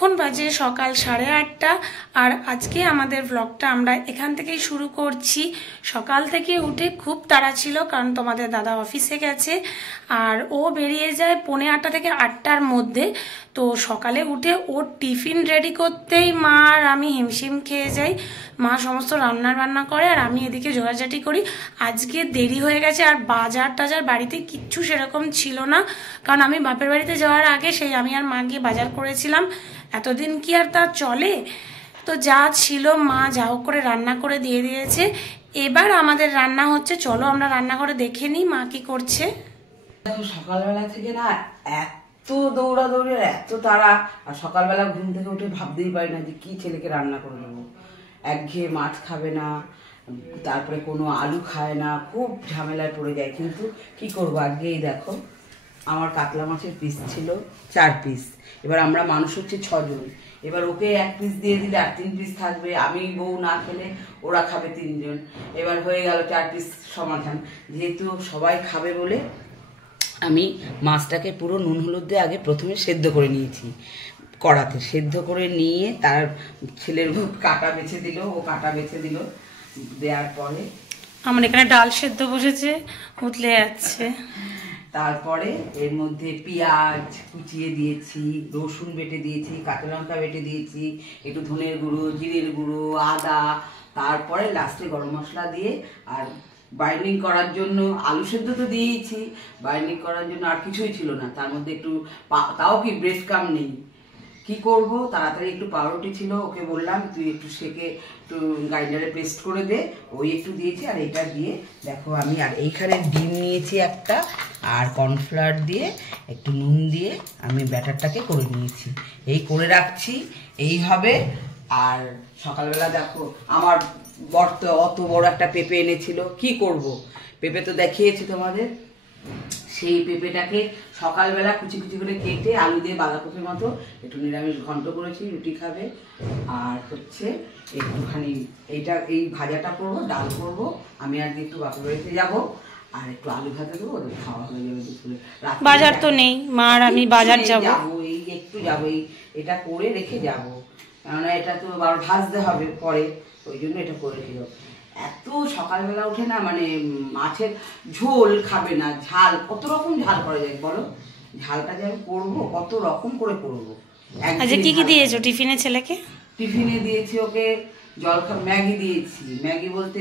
এখন বাজে সকাল 8:30 আর আজকে আমাদের ব্লগটা আমরা এখান থেকেই শুরু করছি। সকাল থেকে উঠে খুব তাড়া ছিল, কারণ তোমাদের দাদা অফিসে গেছে আর ও বেরিয়ে যায় 7:45 থেকে 8টার মধ্যে। তো সকালে উঠে ওর টিফিন রেডি করতেই মা আর আমি হিমশিম খেয়ে যাই। মা সমস্ত রান্না করে আর আমি এদিকে জোগাড়জাটি করি। আজকে দেরি হয়ে গেছে আর বাজার টাজার বাড়িতে কিচ্ছু সেরকম ছিল না, কারণ আমি বাপের বাড়িতে যাওয়ার আগে সেই আমি আর মা গিয়ে বাজার করেছিলাম। এতদিন কি আর তা চলে? তো যা ছিল মা যা হোক করে রান্না করে দিয়ে দিয়েছে। এবার আমাদের রান্না হচ্ছে, চলো আমরা রান্না করে দেখে নিই মা কি করছে। দেখো সকালবেলা থেকে না এত দৌড়াদৌড়ি, এত তাড়া, আর সকালবেলা ঘুম থেকে উঠে ভাবতেই পারি না যে কি ছেলেকে রান্না করে দেবো। একঘেয়ে মাছ খাবে না, তারপরে কোনো আলু খায় না, খুব ঝামেলায় পড়ে যায়। কিন্তু কি করবো, আজকে এই দেখো আমার কাতলা মাছের পিস ছিল 4 পিস। এবার আমরা মানুষ হচ্ছে 6 জন। এবার ওকে 1 পিস দিয়ে দিলে আর 3 পিস থাকবে, আমি বউ না খেলে ওরা খাবে 3 জন। এবার হয়ে গেল 4 পিস সমাধান। যেহেতু সবাই খাবে বলে আমি মাছটাকে পুরো নুন হলুদ দিয়ে আগে প্রথমে সেদ্ধ করে নিয়েছি। কড়াতে সেদ্ধ করে নিয়ে তার ছেলের কাটা বেছে দিল, ও কাটা বেছে দিল, দেওয়ার পরে আমার এখানে ডাল সেদ্ধ বসেছে, উতলে যাচ্ছে। তারপরে এর মধ্যে পেঁয়াজ কুচিয়ে দিয়েছি, রসুন বেটে দিয়েছি, কাঁচা লঙ্কা বেটে দিয়েছি, একটু ধনের গুঁড়ো, জিরের গুঁড়ো, আদা, তারপরে লাস্টে গরম মশলা দিয়ে আর বাইন্ডিং করার জন্য আলু সেদ্ধ তো দিয়েছি। বাইন্ডিং করার জন্য আর কিছুই ছিল না, তার মধ্যে একটু তাও কি ব্রেড ক্রাম্ব নেই, কি করব, তাড়াতাড়ি একটু পাউরুটি ছিল, ওকে বললাম তুই একটু সেকে একটু গ্রাইন্ডারে পেস্ট করে দে, ওই একটু দিয়েছি। আর এটা দিয়ে দেখো আমি আর এইখানে ডিম নিয়েছি একটা, আর কর্নফ্লাওয়ার দিয়ে একটু নুন দিয়ে আমি ব্যাটারটাকে করে নিয়েছি। এই করে রাখছি, এই হবে। আর সকালবেলা দেখো আমার বর তো অত বড় একটা পেঁপে এনেছিল, কি করব, পেঁপে তো দেখিয়েছি তোমাদের। সেই পেঁপেটাকে সকালবেলা কুচি কুচি করে কেটে আলু দিয়ে বাঁধাকপির মতো একটু নিরামিষ ঘন্ট করেছি, রুটি খাবে। আর হচ্ছে একটুখানি এইটা এই ভাজাটা করবো, ডাল করবো। আমি আজকে একটু বাপের বাড়িতে যাবো, আর একটু আলু ভাজা দেবো, ওদের খাওয়া হয়ে যাবে দুপুরে। বাজার তো নেই, মা আর আমি বাজার যাবো, এই একটু যাবো, এটা করে রেখে যাবো, কেননা এটা তো আবার ভাজতে হবে পরে, ওই জন্য এটা করে রেখে যাবো। এত সকালবেলা উঠে না, মানে মাছের ঝোল খাবে না, ঝাল কত রকম ঝাল করা যায় বলো, ঝালটা যে আমি করবো কত রকম করে করবো। আচ্ছা কি কি দিয়েছো টিফিনে ছেলেকে? টিফিনে দিয়েছি ওকে ম্যাগি দিয়েছি, ম্যাগি বলতে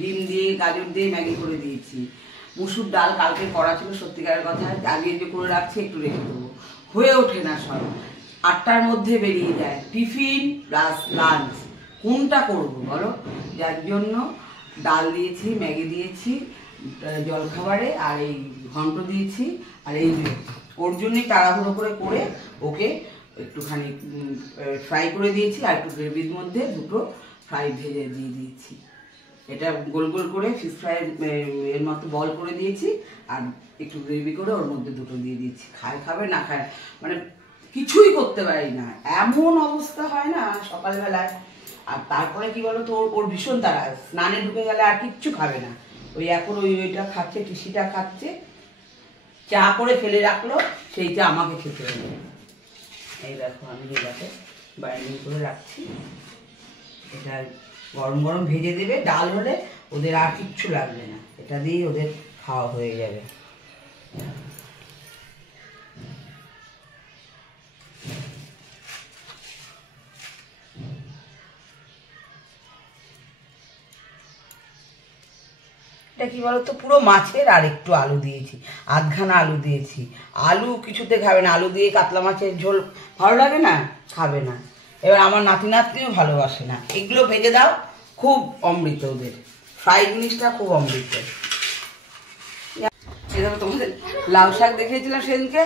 ডিম দিয়ে গাজর দিয়ে ম্যাগি করে দিয়েছি। মুসুর ডাল কালকে করা ছিল, সত্যিকারের কথা আগে যে করে রাখছি, একটু রেখে দেবো, হয়ে ওঠে না, সব 8টার মধ্যে বেরিয়ে যায় টিফিন প্লাস লাঞ্চ, কোনটা করবো বলো? যার জন্য ডাল দিয়েছি, ম্যাগি দিয়েছি জলখাবারে, আর এই ঘন্ট দিয়েছি। আর এই ওর জন্যই তাড়াহুড়ো করে ওকে একটুখানি ফ্রাই করে দিয়েছি, আর একটু গ্রেভির মধ্যে দুটো ফ্রাই ভেজে দিয়ে দিয়েছি। এটা গোল গোল করে ফিশ ফ্রাই এর মতো বল করে দিয়েছি, আর একটু গ্রেভি করে ওর মধ্যে দুটো দিয়ে দিয়েছি। খাবে না খায়, মানে কিছুই করতে পারি না, এমন অবস্থা হয় না সকালবেলায়। আর তারপরে কি বলো তো, ওর ভীষণ তাড়া, স্নানে ঢুকে গেলে আর কিচ্ছু খাবে না। ওই এখন ওইটা খাচ্ছে, টিসিটা খাচ্ছে, চা করে ফেলে রাখলো, সেইটা আমাকে খেতে হবে। এই দেখো আমি এটাকে বাইন্ডিং করে রাখছি, এটা গরম গরম ভেজে দেবে। ডাল হলে ওদের আর কিচ্ছু লাগবে না, এটা দিয়ে ওদের খাওয়া হয়ে যাবে। এটা কি বলতো, পুরো মাছের আর একটু আলু দিয়েছি, আধখানা আলু দিয়েছি। আলু কিছুতে খাবে না, আলু দিয়ে কাতলা মাছের ঝোল ভালো লাগে না, খাবে না। এবার আমার নাতিও ভালোবাসে না। এগুলো ভেজে দাও, খুব অমৃত ওদের, ফ্রাই জিনিসটা খুব অমৃত। তোমাদের লাউ শাক দেখিয়েছিলাম সেদিনকে,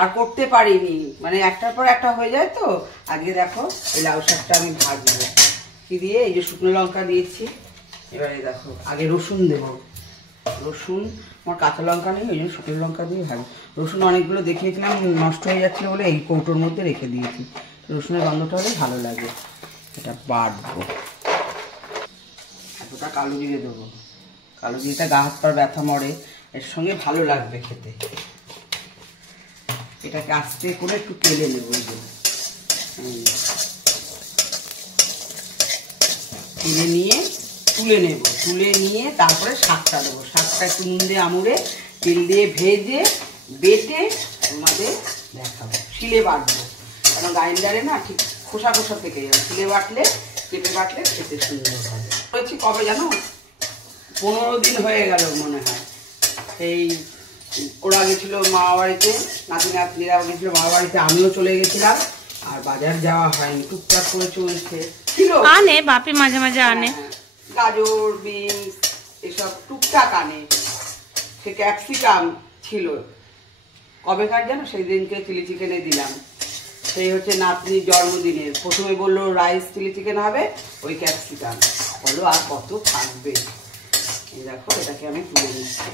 আর করতে পারিনি, মানে একটার পর একটা হয়ে যায় তো। আগে দেখো এই লাউ শাকটা আমি ভাজবো কি দিয়ে, এই যে শুকনো লঙ্কা দিয়েছি। এবারে দেখো আগে রসুন দেবো, রসুন আমার কাঁচা লঙ্কা নেই, ওই জন্য শুকনো লঙ্কা দিয়ে ভালো। রসুন অনেকগুলো দেখিয়েছিলাম, নষ্ট হয়ে যাচ্ছিলো বলে এই কৌটোর মধ্যে রেখে দিয়েছি। রসুনের গন্ধটা হলে ভালো লাগে। এটা বাটবো, এতটা কালো জিরে দেবো, কালো জিরেটা গা হাত পার ব্যথা মরে, এর সঙ্গে ভালো লাগবে খেতে। এটাকে আস্তে করে একটু তেলে নেবো, ওই জন্য ভেজে নিয়ে তুলে নেব, তুলে নিয়ে তারপরে শাকটা দেবো। শাকটা একটু নুন দিয়ে আমুড়ে তেল দিয়ে ভেজে বেটে তোমাদের দেখাবো। শিলে বাটবো, কারণ গ্রাইন্ডারে না ঠিক খোসা খোসা থেকে যাবে। শিলে বাটলে কেটে বাটলে খেতে সুন্দর হবে। করেছি কবে জানো, 15 দিন হয়ে গেল মনে হয়। এই ওরা গেছিলো মামা বাড়িতে, নাতি নাতনিরা গেছিলো মামা বাড়িতে, আমিও চলে গেছিলাম। আর বাজার যাওয়া হয়নি, টুকটাক করে চলছে। আনে বাপি মাঝে মাঝে আনে, গাজর বিনস এসব টুকটাক আনে। সে ক্যাপসিকাম ছিল কবেকার জানো, সেই দিনকে চিলি চিকেনে দিলাম। সেই হচ্ছে নাতনির জন্মদিনের। প্রথমে বললো রাইস চিলি চিকেন হবে, ওই ক্যাপসিকাম বলো আর কত থাকবে। এই দেখো এটাকে আমি তুলে নিচ্ছি।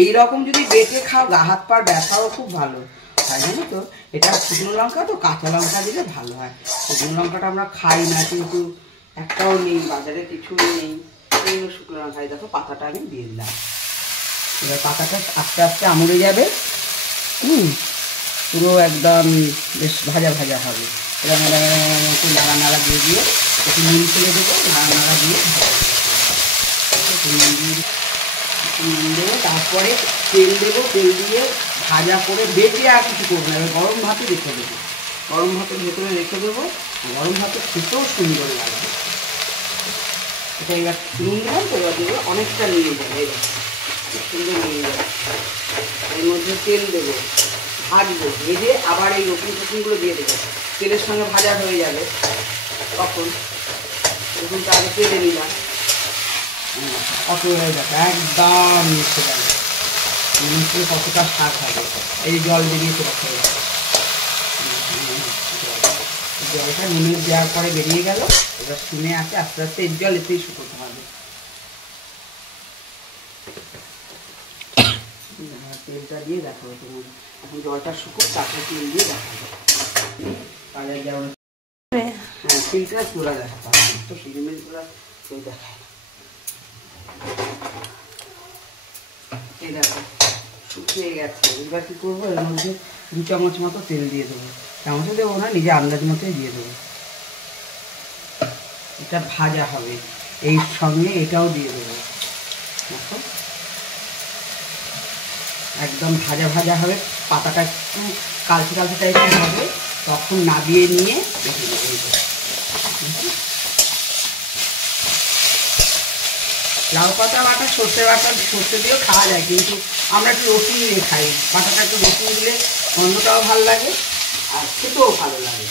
এইরকম যদি বেটে খাও গা হাত পার ব্যথাও খুব ভালো হয়, জানো তো। এটা শুকনো লঙ্কা তো, কাঁচা লঙ্কা দিলে ভালো হয়। শুকনো লঙ্কাটা আমরা খাই না, কিন্তু একটাও নেই বাজারে, কিছুই নেই। এই শুকনো লঙ্কা, দেখো পাতাটা আমি দিয়ে দিলাম। এবার পাতাটা আস্তে আস্তে আমুড়ে যাবে, পুরো একদম বেশ ভাজা ভাজা হবে। এবার একটু নাড়া নাড়া দিয়ে দিয়ে একটু নুন ফেলে দেবো, নাড়া নাড়া দিয়ে নুন দেবো। তারপরে তেল দেবো, তেল দিয়ে ভাজা করে বেটে আর কিছু করবো না। এবার গরম ভাতে রেখে দেবো, গরম ভাতের ভেতরে রেখে দেবো। গরম ভাতে খেতেও সুন্দর লাগবে। এটা এবার নুন দেবেন তো, এবার দেবো অনেকটা নিয়ে যাবে, খুব সুন্দর নিয়ে যাবে। এর মধ্যে তেল দেবো, ভাজবো, ভেজে আবার এই রসুন টসুনগুলো দিয়ে দেবো। তেলের সঙ্গে ভাজা হয়ে যাবে তখন। রসুনটা আগে তেলে নিলাম, কত হয়ে যাবে, একদম মিশে যাবে। মিশে কতটা স্বাদ হবে। এই জল বেরিয়েছে দেখো, জলটা নুনের দেওয়ার পরে বেরিয়ে গেল। এবার শুনে আসে আস্তে আস্তে এর জল এতেই শুকোতে হবে। তেলটা দিয়ে দেখো, এখন জলটা শুকুক, তারপরে তেল দিয়ে দেখাবো। তাহলে যেমন হ্যাঁ তিলটা চোরা দেখাতে হবে, তো সিমেন্ট চোরা কেউ দেখায় না। এই দেখো শুকিয়ে গেছে। এবার কি করবো, এর মধ্যে 2 চামচ মতো তেল দিয়ে দেবো। চামচে দেবো না, নিজে আন্দাজ মতোই দিয়ে দেবো। এটা ভাজা হবে, এই সঙ্গে এটাও দিয়ে দেবো। দেখো একদম ভাজা ভাজা হবে, পাতাটা একটু কালচে কালচে টাইপের হবে। তখন নাবিয়ে নিয়ে লাউ পাতা বাটা, সর্ষে বাটা, সর্ষে দিয়েও খাওয়া যায়, কিন্তু আমরা একটু রসুন দিয়ে খাই। পাতাটা একটু রসুন দিলে গন্ধটাও ভালো লাগে আর খেতেও ভালো লাগে।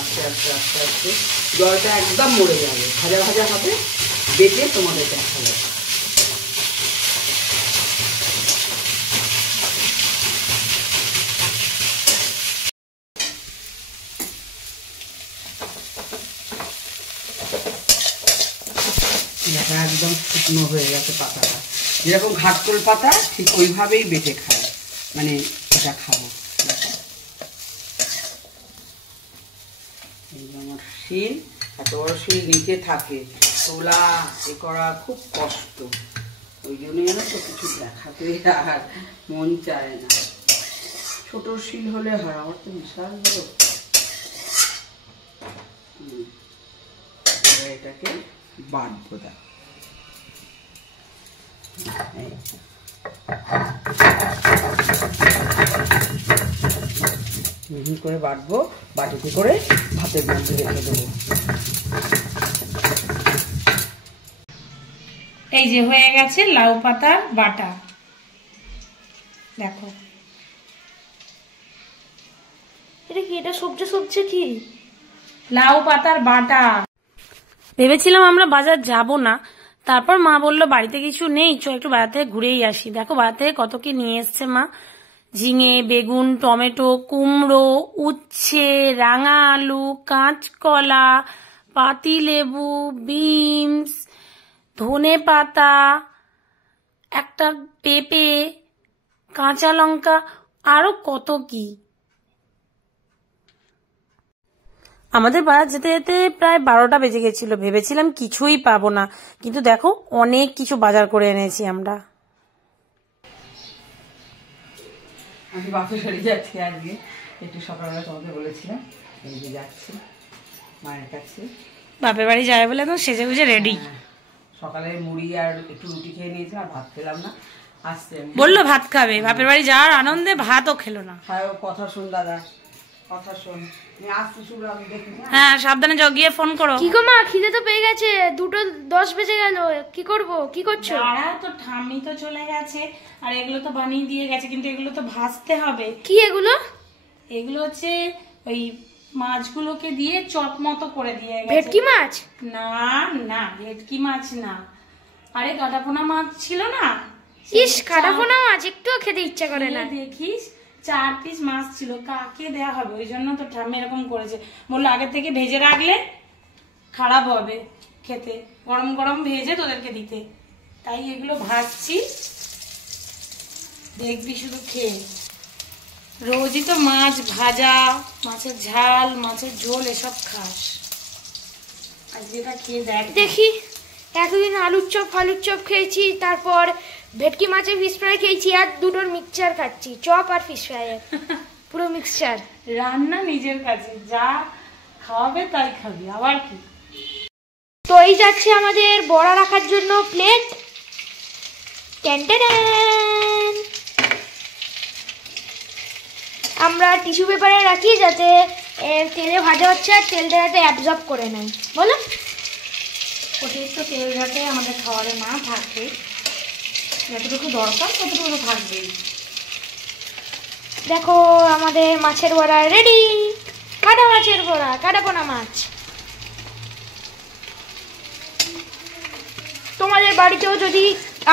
আস্তে আস্তে আস্তে আস্তে জলটা একদম মরে যাবে, ভাজা ভাজা হবে, বেটে তোমাদের দেখাবো। একদম শুকনো হয়ে গেছে পাতাটা, যেরকম ঘাটকোল পাতা ঠিক ওইভাবেই বেটে খায়, মানে এটা খাবো। আমার শিল, এত বড় শিল নিচে থাকে, তোলা এ করা খুব কষ্ট। ওই জন্য জানো তো কিছু দেখাতে আর মন চায় না। ছোট শিল হলে হয়, আমার তো বিশাল বড়। এটাকে বাটবো, দেখ মিহি করে বাটবো, বাটিতে করে ভাতের মধ্যে রেখে দেবো। এই যে হয়ে গেছে লাউ পাতার বাটা, দেখো। এটা কি, এটা সবজি সবজি কি? লাউ পাতার বাটা। ভেবেছিলাম আমরা বাজার যাব না, তারপর মা বললো বাড়িতে কিছু নেই, চ একটু বাজার থেকে ঘুরেই আসি। দেখো বাজার থেকে কত কি নিয়ে এসছে মা। ঝিঙে, বেগুন, টমেটো, কুমড়ো, উচ্ছে, রাঙা আলু, কাঁচকলা, পাতিলেবু, বিনস, ধনে পাতা, একটা পেঁপে, কাঁচা লঙ্কা, আরো কত কি। আমাদের বাজার যেতে যেতে প্রায় 12টা বেজে গেছিল। ভেবেছিলাম কিছুই পাবো না, কিন্তু দেখো অনেক কিছু বাজার করে এনেছি আমরা। আমি বাপের বাড়ি যাচ্ছি আজকে, একটু সকালবেলা তোমাকে বলেছিলাম, এই যে যাচ্ছি মায়ের কাছে। বাপের বাড়ি যাবে বলে তো সেজে গুজে রেডি। সকালে মুড়ি আর একটু রুটি খেয়ে নিয়েছি, আর ভাত খেলাম না। আসছে বললো ভাত খাবে, বাপের বাড়ি যাওয়ার আনন্দে ভাতও খেলো না। হ্যাঁ কথা শোন দাদা, কথা শোন, আসতে শুরু আমি দেখি। হ্যাঁ সাবধানে গিয়ে ফোন করো। কি গো মা, খিদে তো পেয়ে গেছে, 2:10 বেজে গেল, কি করব? কি করছো? দাঁড়া, তো ঠাম্মি তো চলে গেছে, আর এগুলো তো বানিয়ে দিয়ে গেছে, কিন্তু এগুলো তো ভাজতে হবে। কি এগুলো? এগুলো হচ্ছে ওই মাছগুলোকে দিয়ে চপ মতো করে দিয়ে গেছে। ভেটকি মাছ? না না, ভেটকি মাছ না, আরে কাটাপোনা মাছ ছিল না। ইস, কাটাপোনা মাছ একটুও খেতে ইচ্ছা করে না। দেখিস 4 পিস মাছ ছিল, কাকে দেয়া হবে? ওই জন্য তো ঠাম্মি এরকম করেছে, বললো আগে থেকে ভেজে রাখলে খারাপ হবে খেতে, গরম গরম ভেজে তোদেরকে দিতে। তাই এগুলো ভাজছি, দেখবি শুধু খেয়ে। রোজই তো মাছ ভাজা, মাছের ঝাল, মাছের ঝোল এসব খাস, আজকে এটা খেয়ে দেখ। দেখি, একদিন আলুর চপ খেয়েছি, তারপর ভেটকি মাছের ফিশ ফ্রাই খেয়েছি, আর দুটোর মিক্সচার খাচ্ছি, চপ আর ফিশ ফ্রাই পুরো মিক্সচার। রান্না নিজের কাছে, যা খাওয়াবে তাই খাবি, আবার কি। তো এই যাচ্ছে আমাদের বড়া রাখার জন্য প্লেট। আমরা টিস্যু পেপারে রাখি যাতে তেলে ভাজা হচ্ছে আর তেলটা যাতে অ্যাবজর্ব করে নেয়। বলো, অতিরিক্ত তেল যাতে আমাদের খাবারে না থাকে, যতটুকু দরকার ততটুকু তো থাকবেই। দেখো আমাদের মাছের বড়া রেডি। কাটা মাছের বড়া, কাটাপোনা মাছ। তোমাদের বাড়িতেও যদি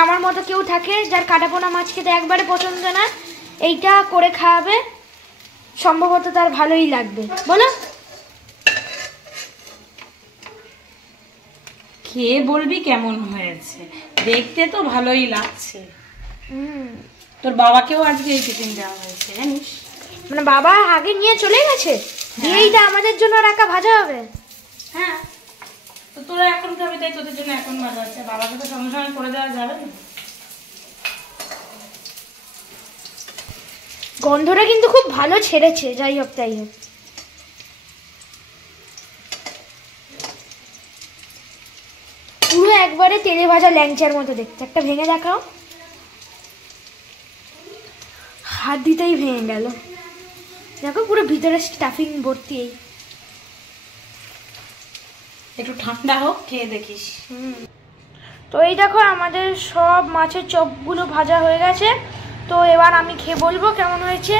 আমার মতো কেউ থাকে যার কাটাপোনা মাছ খেতে একবারে পছন্দ না, এইটা করে খাওয়াবে, সম্ভবত তার ভালোই লাগবে। বলো, খেয়ে বলবি কেমন হয়েছে, দেখতে তো ভালোই লাগছে। তোর বাবাকেও আজকে এই টিফিন দেওয়া হয়েছে জানিস? মানে বাবা আগে নিয়ে চলে গেছে, এইটা আমাদের জন্য রাখা ভাজা হবে। হ্যাঁ, তো তোরা এখন খাবি তাই তোদের জন্য এখন ভাজা হচ্ছে, বাবাকে তো সঙ্গে সঙ্গে করে দেওয়া যাবে না। গন্ধটা কিন্তু খুব ভালো ছেড়েছে, যাই হোক তাই হোক। পুরো একবারে তেলে ভাজা ল্যাংচার মতো দেখতে। একটা ভেঙে দেখাও, হাত দিতেই ভেঙে গেল। দেখো পুরো ভিতরে স্টাফিং ভর্তি। একটু ঠান্ডা হোক, খেয়ে দেখিস। তো এই দেখো আমাদের সব মাছের চপগুলো ভাজা হয়ে গেছে। তো এবার আমি খেয়ে বলবো কেমন হয়েছে।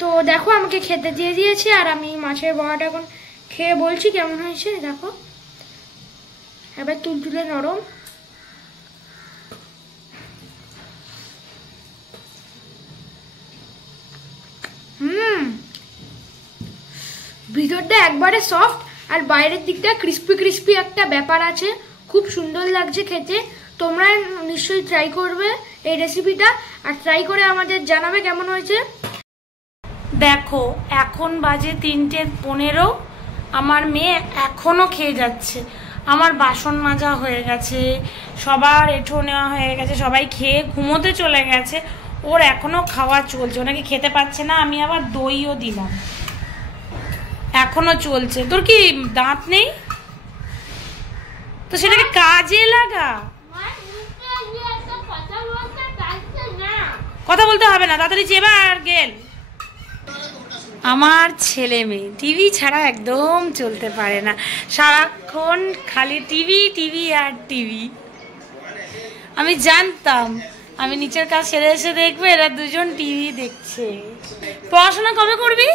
তো দেখো আমাকে খেতে দিয়ে দিয়েছে, আর আমি মাছের বড়াটা এখন খেয়ে বলছি কেমন হয়েছে। দেখো এবার তুলতুলে নরম। ভিতরটা একবারে সফট আর বাইরের দিকটা ক্রিস্পি ক্রিস্পি একটা ব্যাপার আছে, খুব সুন্দর লাগছে খেতে। তোমরা নিশ্চয়ই ট্রাই করবে এই রেসিপিটা, আর ট্রাই করে আমাদের জানাবে কেমন হয়েছে। দেখো এখন বাজে 3:15, আমার মেয়ে এখনো খেয়ে যাচ্ছে। আমার বাসন মাজা হয়ে গেছে, সবার এঁঠো নেওয়া হয়ে গেছে, সবাই খেয়ে ঘুমোতে চলে গেছে, ওর এখনো খাওয়া চলছে, ওনাকে খেতে পাচ্ছে না। আমি আবার দইও দিলাম, এখনো চলছে। তোর কি দাঁত নেই? তো সেটাকে কাজে লাগা। কথা বলতে হবে না, তাড়াতাড়ি চেবা আর গেল। আমার ছেলে মেয়ে টিভি ছাড়া একদম চলতে পারে না, সারাক্ষণ খালি টিভি টিভি আর টিভি। আমি জানতাম আমি নিচের কাজ সেরে এসে দেখবো এরা দুজন টিভি দেখছে। পড়াশোনা কবে করবি?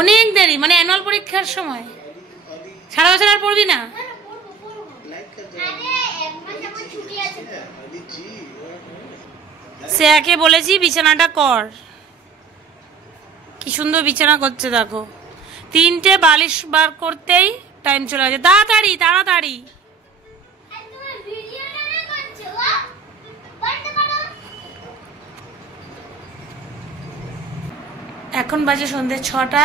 অনেক দেরি, মানে অ্যানুয়াল পরীক্ষার সময়? সারা বছর আর পড়বি না? শ্রেয়াকে বলেছি বিছানাটা কর, কি সুন্দর বিছানা করছে দেখো। 3টে বালিশ বার করতেই টাইম চলে গেছে। তাড়াতাড়ি তাড়াতাড়ি। এখন বাজে সন্ধ্যে 6টা।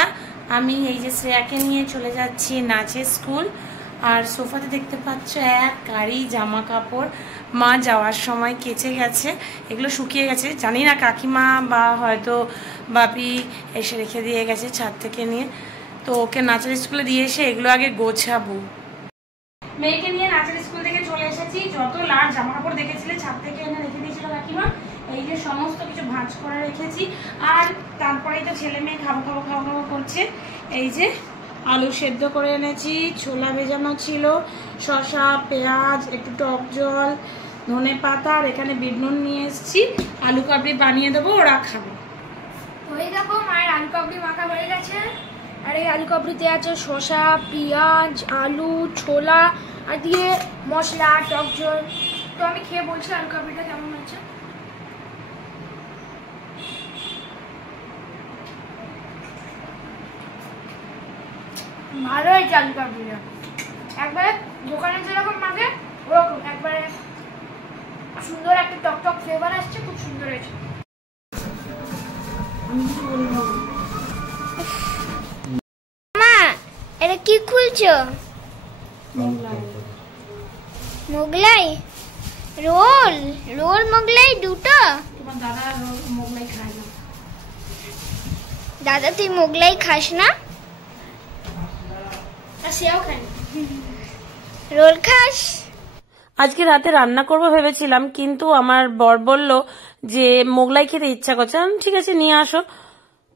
আমি এই যে শ্রেয়াকে নিয়ে চলে যাচ্ছি নাচের স্কুল, আর সোফাতে দেখতে পাচ্ছ এক গাড়ি জামা কাপড় মা যাওয়ার সময় কেচে গেছে, এগুলো শুকিয়ে গেছে, জানি না কাকিমা বা হয়তো বাপি এসে রেখে দিয়ে গেছে ছাদ থেকে নিয়ে। তো ওকে নাচের স্কুলে দিয়ে এসে এগুলো আগে গোছাবো। মেয়েকে নিয়ে নাচের স্কুল থেকে চলে এসেছি। যত লাট জামা কাপড় দেখেছিলে ছাদ থেকে এনে রেখে দিয়েছিল কাকিমা, এই যে সমস্ত কিছু ভাঁজ করে রেখেছি। আর তারপরেই তো ছেলে মেয়ে খাবো খাবো খাবো খাবো করছে। এই যে আলু সেদ্ধ করে এনেছি, ছোলা ভেজানো ছিল, শসা, পেঁয়াজ, একটু টক জল, ধনে পাতা, আর এখানে বিট নুন নিয়ে এসেছি। আলু কাবলি বানিয়ে দেবো, ওরা খাবে। ওই দেখো মায়ের আলু কাবলি মাখা হয়ে গেছে। আর এই আলু কাবলিতে আছে শসা, পেঁয়াজ, আলু, ছোলা আর দিয়ে মশলা, টক জল। তো আমি খেয়ে বলছি আলু কাবলিটা কেমন হয়েছে। ভালো হয়েছে আলু কাবলিটা, একবারে দোকানে যেরকম মাখে ওরকম একবারে সুন্দর একটা টক টক ফ্লেভার আসছে, খুব সুন্দর হয়েছে। মা এটা কি খুলছো? মোগলাই রোল, রোল মোগলাই দুটো। তোমার দাদা মোগলাই খায় না। দাদা তুই মোগলাই খাস না? আর সেও খায় না। রোল খাস? আজকে রাতে রান্না করবো ভেবেছিলাম, কিন্তু আমার বর বলল যে মোগলাই খেতে ইচ্ছা করছে। ঠিক আছে নিয়ে আসো।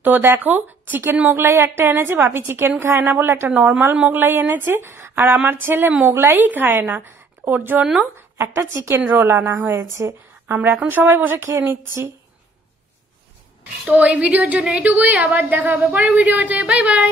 তো দেখো চিকেন মোগলাই একটা এনেছে, বাপি চিকেন খায় না বলে একটা নর্মাল মোগলাই এনেছে, আর আমার ছেলে মোগলাই খায় না, ওর জন্য একটা চিকেন রোল আনা হয়েছে। আমরা এখন সবাই বসে খেয়ে নিচ্ছি। তো এই ভিডিওর জন্য এইটুকুই, আবার দেখা হবে পরের ভিডিওতে। Bye bye.